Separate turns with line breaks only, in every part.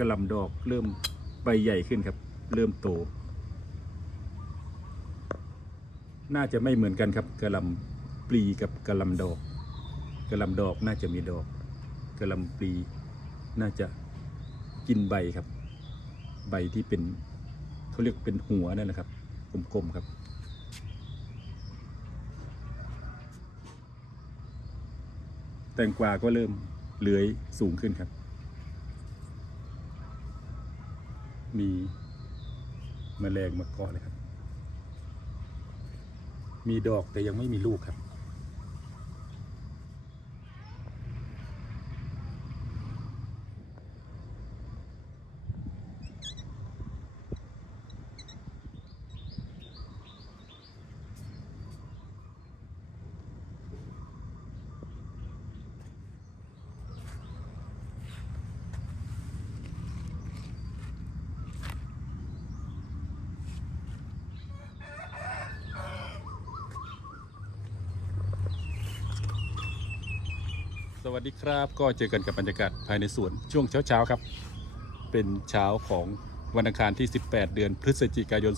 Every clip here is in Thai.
กระลำดอกเริ่มใบใหญ่ขึ้นครับ เริ่มโต น่าจะไม่เหมือนกันครับกระลำปลีกับกระลำดอกกระลำดอกน่าจะมีดอกกระลำปลีน่าจะกินใบครับ ใบที่เป็นเขาเรียกเป็นหัวนั่นแหละครับกลมๆครับแตงกวาก็เริ่มเลื้อยสูงขึ้นครับ มีแมลงมาเกาะเลยครับ มีดอกแต่ยังไม่มีลูกครับ วัสดีครับ ก็เจอกันกับบรรยากาศภายในสวนช่วงเช้าๆครับ เป็นเช้าของวันอังคารที่ 18 เดือนพฤศจิกายน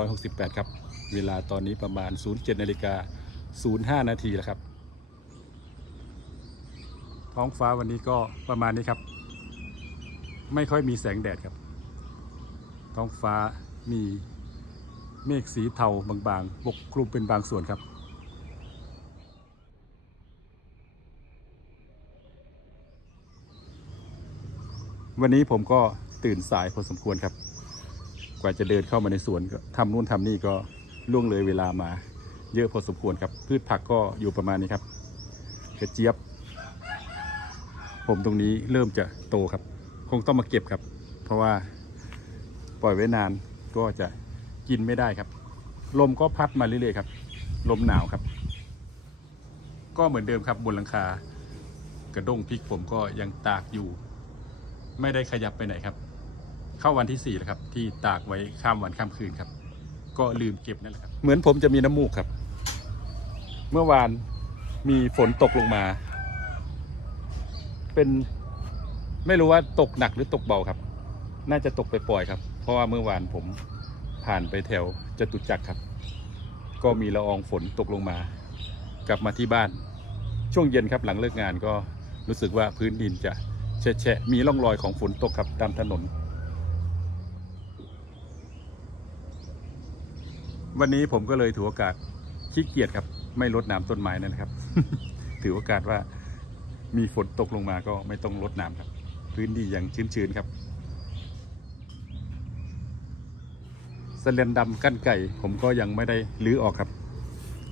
2568 ครับ เวลาตอนนี้ประมาณ 07นาฬิกา05 นาทีแล้วครับ ท้องฟ้าวันนี้ก็ประมาณนี้ครับ ไม่ค่อยมีแสงแดดครับ ท้องฟ้ามีเมฆสีเทาบางๆปกคลุมเป็นบางส่วนครับ วันนี้ผมก็ตื่นสายพอสมควรครับ กว่าจะเดินเข้ามาในสวนก็ทำนู่นทำนี่ก็ล่วงเลยเวลามา เยอะพอสมควรครับ พืชผักก็อยู่ประมาณนี้ครับกระเจี๊ยบ ผมตรงนี้เริ่มจะโตครับ คงต้องมาเก็บครับ เพราะว่าปล่อยไว้นานก็จะกินไม่ได้ครับ ลมก็พัดมาเรื่อยๆครับ ลมหนาวครับ ก็เหมือนเดิมครับบนหลังคากระด้งพริกผมก็ยังตากอยู่ ไม่ได้ขยับไปไหนครับ เข้าวันที่สี่แล้วครับ ที่ตากไว้ข้ามวันข้ามคืนครับ ก็ลืมเก็บนั่นแหละครับเหมือนผมจะมีน้ำมูกครับ เมื่อวานมีฝนตกลงมา เป็นไม่รู้ว่าตกหนักหรือตกเบาครับ น่าจะตกไปปล่อยครับ เพราะว่าเมื่อวานผมผ่านไปแถวจตุจักรครับ ก็มีละอองฝนตกลงมา กลับมาที่บ้าน ช่วงเย็นครับหลังเลิกงานก็รู้สึกว่าพื้นดินจะ แฉะมีร่องรอยของฝนตกครับตามถนน วันนี้ผมก็เลยถือโอกาสขี้เกียจครับ ไม่รดน้ำต้นไม้นั่นนะครับ ถือโอกาสว่ามีฝนตกลงมาก็ไม่ต้องรดน้ำครับ พื้นที่ยังชื้นๆครับสเลนดำกั้นไก่ ผมก็ยังไม่ได้ลื้อออกครับ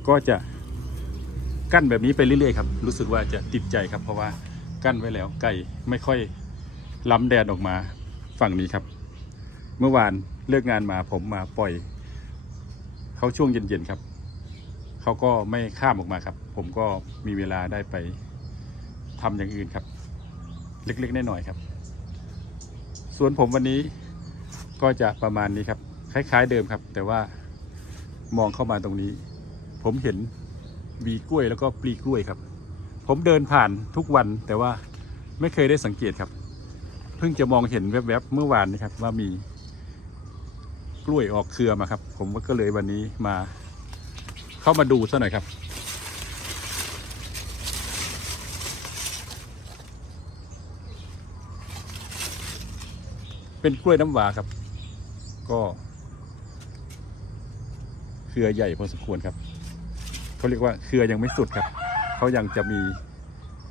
ก็จะกั้นแบบนี้ไปเรื่อยๆครับ รู้สึกว่าจะติดใจครับเพราะว่า กั้นไว้แล้ว ไก่ไม่ค่อยล้ำแดดออกมาฝั่งนี้ครับ เมื่อวานเลิกงานมาผมมาปล่อยเขาช่วงเย็นๆครับเขาก็ไม่ข้ามออกมาครับ ผมก็มีเวลาได้ไปทำอย่างอื่นครับ เล็กๆน้อยๆครับส่วนผมวันนี้ก็จะประมาณนี้ครับ คล้าย ๆ เดิมครับ แต่ว่ามองเข้ามาตรงนี้ ผมเห็นวีกล้วยแล้วก็ปลีกล้วยครับ ผมเดินผ่านทุกวันแต่ว่าไม่เคยได้สังเกตครับ เพิ่งจะมองเห็นแวบๆเมื่อวานนี้ครับ ว่ามีกล้วยออกเครือมาครับ ผมก็เลยวันนี้มา เข้ามาดูซะหน่อยครับ เป็นกล้วยน้ำว้าครับ ก็เครือใหญ่พอสมควรครับเขาเรียกว่าเครือยังไม่สุดครับ เขายังจะมี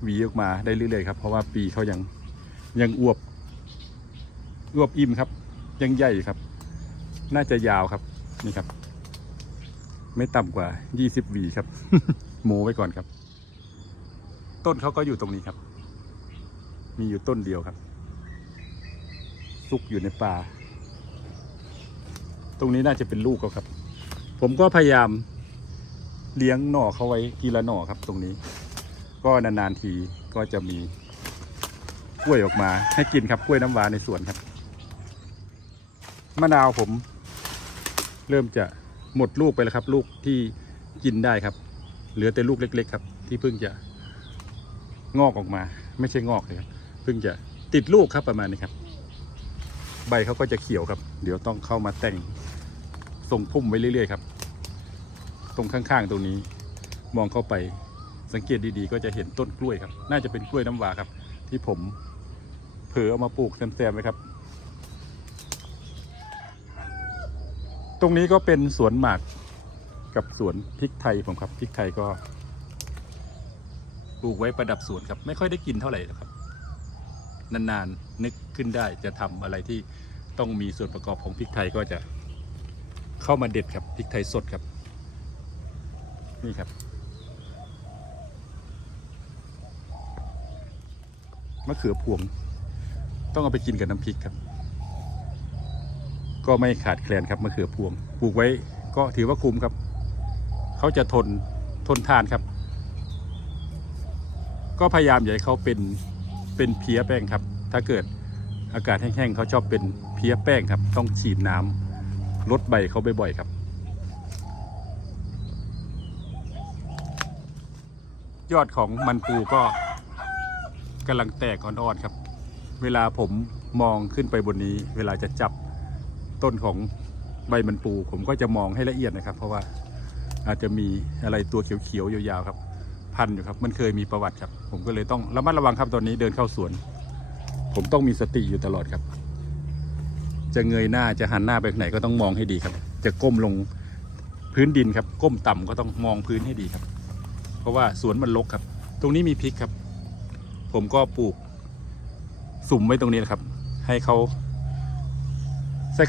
วีออกมาได้เรื่อยๆครับเพราะว่าปีเขายังยังอวบอวบอิ่มครับ ยังใหญ่ครับ น่าจะยาวครับนี่ครับ ไม่ต่ำกว่า20หวีครับโมไว้ก่อนครับ ต้นเขาก็อยู่ตรงนี้ครับ มีอยู่ต้นเดียวครับ ซุกอยู่ในป่า ตรงนี้น่าจะเป็นลูกเขาครับ ผมก็พยายาม เลี้ยงหน่อเขาไว้ทีละหน่อครับตรงนี้ ก็นานๆทีก็จะมีกล้วยออกมา ให้กินครับกล้วยน้ำว้าในสวนครับมะนาวผม เริ่มจะหมดลูกไปแล้วครับ ลูกที่กินได้ครับ เหลือแต่ลูกเล็ก ๆ ครับ ที่เพิ่งจะงอกออกมา ไม่ใช่งอกเลยครับเพิ่งจะติดลูกครับประมาณนี้ครับ ใบเขาก็จะเขียวครับ เดี๋ยวต้องเข้ามาแต่งทรงพุ่มไว้เรื่อยๆครับ ตรงข้างๆ ตรงนี้ มองเข้าไปสังเกตดีๆ ก็จะเห็นต้นกล้วยครับ น่าจะเป็นกล้วยน้ำว้าครับ ที่ผมเผลอเอามาปลูกแซมๆไว้ครับ ตรงนี้ก็เป็นสวนหมากกับสวนพริกไทยผมครับพริกไทยก็ปลูกไว้ประดับสวนครับ ไม่ค่อยได้กินเท่าไหร่ครับ นานๆนึกขึ้นได้จะทำอะไรที่ต้องมีส่วนประกอบของพริกไทยก็จะเข้ามาเด็ดครับพริกไทยสดครับ นี่ครับ มะเขือพวง ต้องเอาไปกินกับน้ำพริกครับ ก็ไม่ขาดแคลนครับมะเขือพวง ปลูกไว้ก็ถือว่าคุ้มครับ เขาจะทนทนทานครับ ก็พยายามอย่าให้เขาเป็นเป็นเพี้ยแป้งครับ ถ้าเกิดอากาศแห้งๆเขาชอบเป็นเพี้ยแป้งครับ ต้องฉีดน้ำลดใบเขาบ่อยๆครับ ยอดของมันปูก็กำลังแตกอ่อนๆครับ เวลาผมมองขึ้นไปบนนี้ เวลาจะจับต้นของใบมันปู ผมก็จะมองให้ละเอียดนะครับ เพราะว่าอาจจะมีอะไรตัวเขียวๆยาวๆครับ พันอยู่ครับ มันเคยมีประวัติครับ ผมก็เลยต้องระมัดระวังครับตอนนี้เดินเข้าสวน ผมต้องมีสติอยู่ตลอดครับ จะเงยหน้าจะหันหน้าไปไหนก็ต้องมองให้ดีครับ จะก้มลงพื้นดินครับ ก้มต่ำก็ต้องมองพื้นให้ดีครับ ราะว่าสวนมันรกครับ ตรงนี้มีพริกครับ ผมก็ปลูกสุ่มไว้ตรงนี้นะครับ ให้เขา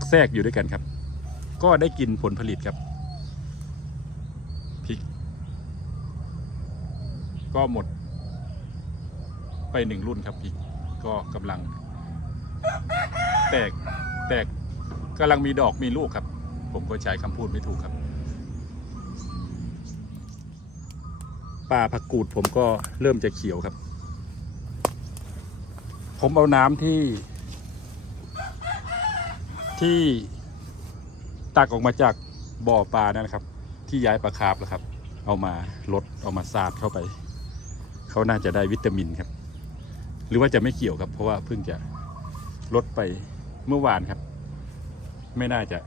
แทรกๆอยู่ด้วยกันครับ ก็ได้กินผลผลิตครับพริก ก็หมด ไปหนึ่งรุ่นครับพริกก็กำลัง แตกแตกกำลังมีดอกมีลูกครับ ผมก็ใช้คำพูดไม่ถูกครับ ป่าผักกูดผมก็เริ่มจะเขียวครับ ผมเอาน้ำที่ ที่ตักออกมาจากบ่อปลานั่นนะครับ ที่ย้ายปลาคาร์ฟนะครับ เอามาลดเอามาสาดเข้าไป เขาน่าจะได้วิตามินครับ หรือว่าจะไม่เกี่ยวครับ เพราะว่าเพิ่งจะลดไปเมื่อวานครับ ไม่น่าจะ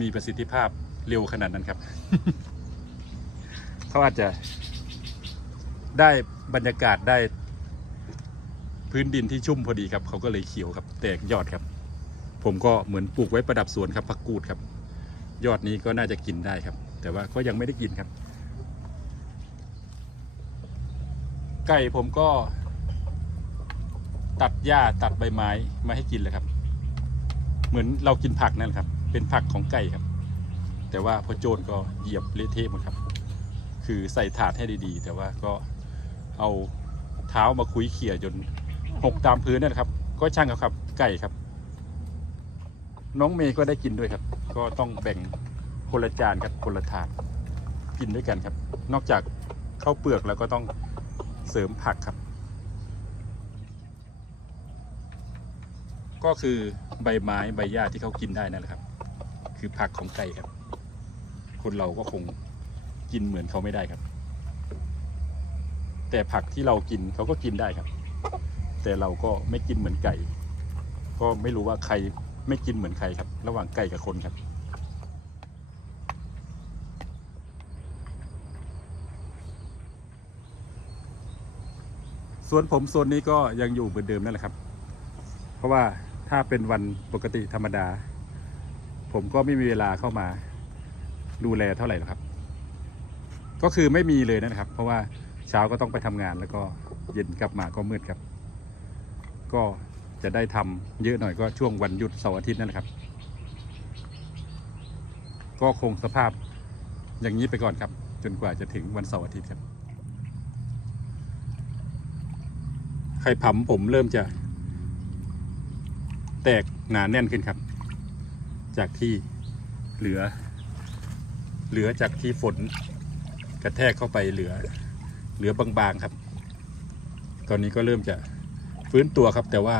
มีประสิทธิภาพเร็วขนาดนั้นครับ เขาอาจจะได้บรรยากาศได้พื้นดินที่ชุ่มพอดีครับ เขาก็เลยเขียวครับ แตกยอดครับ ผมก็เหมือนปลูกไว้ประดับสวนครับผักกูดครับ ยอดนี้ก็น่าจะกินได้ครับ แต่ว่าก็ยังไม่ได้กินครับ ไก่ผมก็ ตัดหญ้าตัดใบไม้มาให้กินเลยครับ เหมือนเรากินผักนั่นแหละครับ เป็นผักของไก่ครับ แต่ว่าพอโจรก็เหยียบเละเทะหมดครับ คือใส่ถาดให้ดีๆ แต่ว่าก็เอาเท้ามาคุยเขี่ยจนหกตามพื้นนั่นแหละครับ ก็ช่างครับครับไก่ครับ น้องเมย์ก็ได้กินด้วยครับ ก็ต้องแบ่งคนละจานครับคนละถาดกินด้วยกันครับ นอกจากข้าวเปลือกแล้วก็ต้องเสริมผักครับ ก็คือใบไม้ใบหญ้าที่เขากินได้นั่นแหละครับ คือผักของไก่ครับ คนเราก็คง กินเหมือนเขาไม่ได้ครับ แต่ผักที่เรากินเขาก็กินได้ครับ แต่เราก็ไม่กินเหมือนไก่ ก็ไม่รู้ว่าใครไม่กินเหมือนใครครับ ระหว่างไก่กับคนครับส่วนผมโซนนี้ก็ยังอยู่เหมือนเดิมนั่นแหละครับ เพราะว่าถ้าเป็นวันปกติธรรมดา ผมก็ไม่มีเวลาเข้ามาดูแลเท่าไหร่หรอกครับ ก็คือไม่มีเลยนะครับ เพราะว่าเช้าก็ต้องไปทำงานแล้วก็เย็นกลับมาก็มืดครับ ก็จะได้ทำเยอะหน่อยก็ช่วงวันหยุดเสาร์อาทิตย์นั่นแหละครับ ก็คงสภาพอย่างนี้ไปก่อนครับ จนกว่าจะถึงวันเสาร์อาทิตย์ครับไข่ผำผมเริ่มจะ แตกหนาแน่นขึ้นครับ จากที่เหลือ เหลือจากที่ฝน ระแทกเข้าไปเหลือ เหลือบางๆครับ ตอนนี้ก็เริ่มจะฟื้นตัวครับแต่ว่า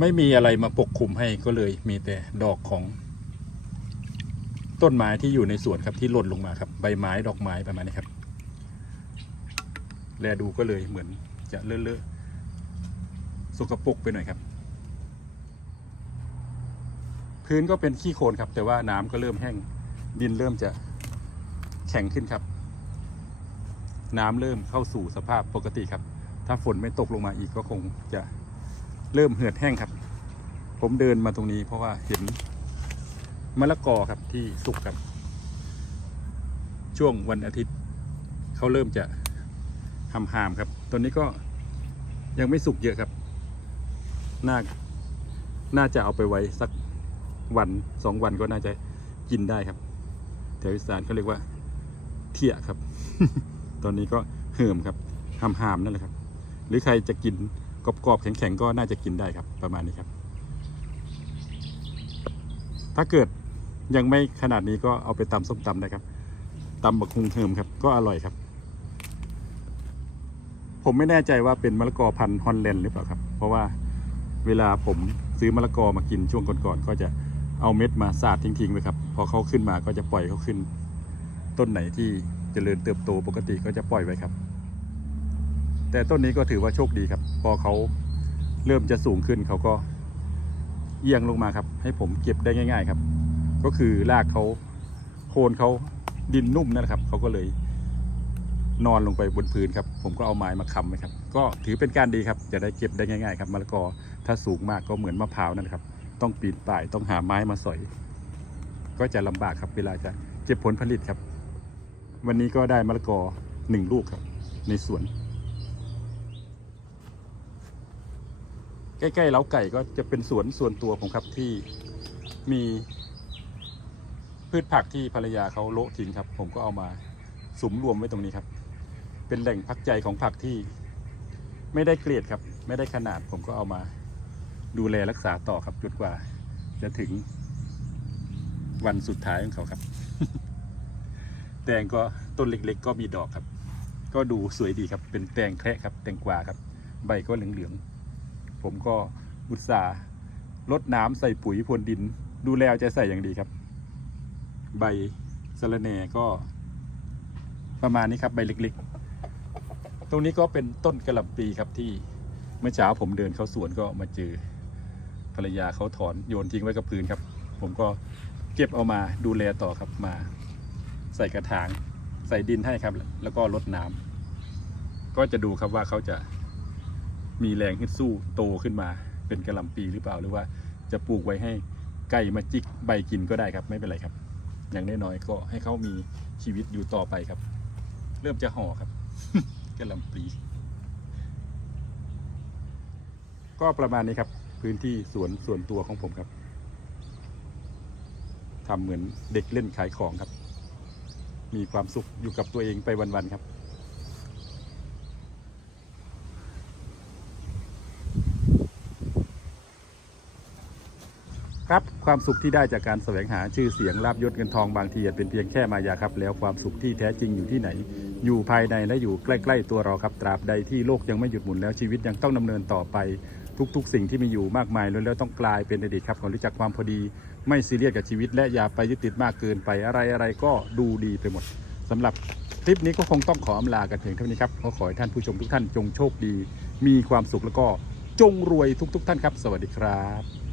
ไม่มีอะไรมาปกคลุมให้ก็เลย มีแต่ดอกของ ต้นไม้ที่อยู่ในสวนครับที่หล่นลงมาครับ ใบไม้ดอกไม้ประมาณนี้ครับ แลดูก็เลยเหมือนจะเลอะๆสกปรกไปหน่อยครับ พื้นก็เป็นขี้โคลนครับ แต่ว่าน้ำก็เริ่มแห้งดินเริ่มจะ แข็งขึ้นครับ น้ำเริ่มเข้าสู่สภาพปกติครับ ถ้าฝนไม่ตกลงมาอีกก็คงจะเริ่มเหือดแห้งครับ ผมเดินมาตรงนี้เพราะว่าเห็นมะละกอครับที่สุกครับ ช่วงวันอาทิตย์เขาเริ่มจะหำหามครับตอนนี้ก็ยังไม่สุกเยอะครับ น่า น่าจะเอาไปไว้สักวันสองวันก็น่าจะกินได้ครับแถวอีสานเขาเรียกว่า เที่ยครับ ตอนนี้ก็เหิมครับหำหามนั่นแหละครับ หรือใครจะกินกรอบๆแข็งๆก็น่าจะกินได้ครับ ประมาณนี้ครับ ถ้าเกิดยังไม่ขนาดนี้ก็เอาไปตำส้มตำได้ครับตำบักฮุงเหิมครับ ก็อร่อยครับ ผมไม่แน่ใจว่าเป็นมะละกอพันธุ์ฮอลแลนด์หรือเปล่าครับ เพราะว่าเวลาผมซื้อมะละกอมากินช่วงก่อนๆก็จะเอาเม็ดมาสาดทิ้งๆไว้ครับ พอเขาขึ้นมาก็จะปล่อยเขาขึ้น ต้นไหนที่เจริญเติบโตปกติก็จะปล่อยไว้ครับ แต่ต้นนี้ก็ถือว่าโชคดีครับ พอเขาเริ่มจะสูงขึ้นเขาก็เอียงลงมาครับ ให้ผมเก็บได้ง่าย ๆครับ ก็คือรากเขาโคนเขาดินนุ่มนั่นแหละครับเขาก็เลยนอนลงไปบนพื้นครับ ผมก็เอาไม้มาค้ำไว้ครับ ก็ถือเป็นการดีครับ จะได้เก็บได้ง่าย ๆ ครับมะละกอถ้าสูงมากก็เหมือนมะพร้าวนั่นแหละครับ ต้องปีนป่ายต้องหาไม้มาสอย ก็จะลำบากครับเวลาจะเก็บผลผลิตครับ วันนี้ก็ได้มะละกอหนึ่งลูกครับ ในสวน ใกล้ๆเล้าไก่ก็จะเป็นสวนส่วนตัวผมครับที่มีพืชผักที่ภรรยาเขาโละทิ้งครับ ผมก็เอามาสุมรวมไว้ตรงนี้ครับ เป็นแหล่งพักใจของผักที่ไม่ได้เกลียดครับ ไม่ได้ขนาดผมก็เอามาดูแลรักษาต่อครับจนกว่า จะถึงวันสุดท้ายของเขาครับ แตงก็ต้นเล็ก ๆ ก็มีดอกครับ ก็ดูสวยดีครับ เป็นแตงแคระครับ แตงกวาครับ ใบก็เหลืองๆ ผมก็อุตส่าห์ลดน้ำใส่ปุ๋ยพรวนดิน ดูแลเอาใจใส่อย่างดีครับ ใบสะระแหน่ก็ ประมาณนี้ครับ ใบเล็กๆ ตรงนี้ก็เป็นต้นกระหล่ำปีครับที่เมื่อเช้าผมเดินเข้าสวนก็มาเจอภรรยาเขาถอนโยนทิ้งไว้กับพื้นครับ ผมก็เก็บเอามาดูแลต่อครับมา ใส่กระถางใส่ดินให้ครับ แล้วก็รดน้ำก็จะดูครับว่าเขาจะมีแรงฮึดสู้โตขึ้นมา เป็นกระหล่ำปีหรือเปล่าหรือว่าจะปลูกไว้ให้ไก่มาจิกใบกินก็ได้ครับไม่เป็นไรครับ อย่างน้อยๆก็ให้เขามีชีวิตอยู่ต่อไปครับ เริ่มจะห่อครับกระหล่ำปีก็ประมาณนี้ครับ พื้นที่สวนส่วนตัวของผมครับทำเหมือนเด็กเล่นขายของครับ มีความสุขอยู่กับตัวเองไปวันๆครับ ครับความสุขที่ได้จากการแสวงหาชื่อเสียงลาบยศเงินทองบางทีอาจเป็นเพียงแค่มายาครับ แล้วความสุขที่แท้จริงอยู่ที่ไหน อยู่ภายในและอยู่ใกล้ ๆ ตัวเราครับตราบใดที่โลกยังไม่หยุดหมุนแล้วชีวิตยังต้องดำเนินต่อไป ทุก ๆ สิ่งที่มีอยู่มากมายล้วนแล้วต้องกลายเป็นอดีตครับขอรู้จักความพอดีไม่ซีเรียสกับชีวิต และอย่าไปยึดติดมากเกินไปอะไรอะไรก็ดูดีไปหมดสำหรับคลิปนี้ก็คงต้องขออำลากันเพียงเท่านี้ครับขอขอให้ท่านผู้ชมทุกท่านจงโชคดี มีความสุขแล้วก็จงรวยทุก ๆ ท่านครับ สวัสดีครับ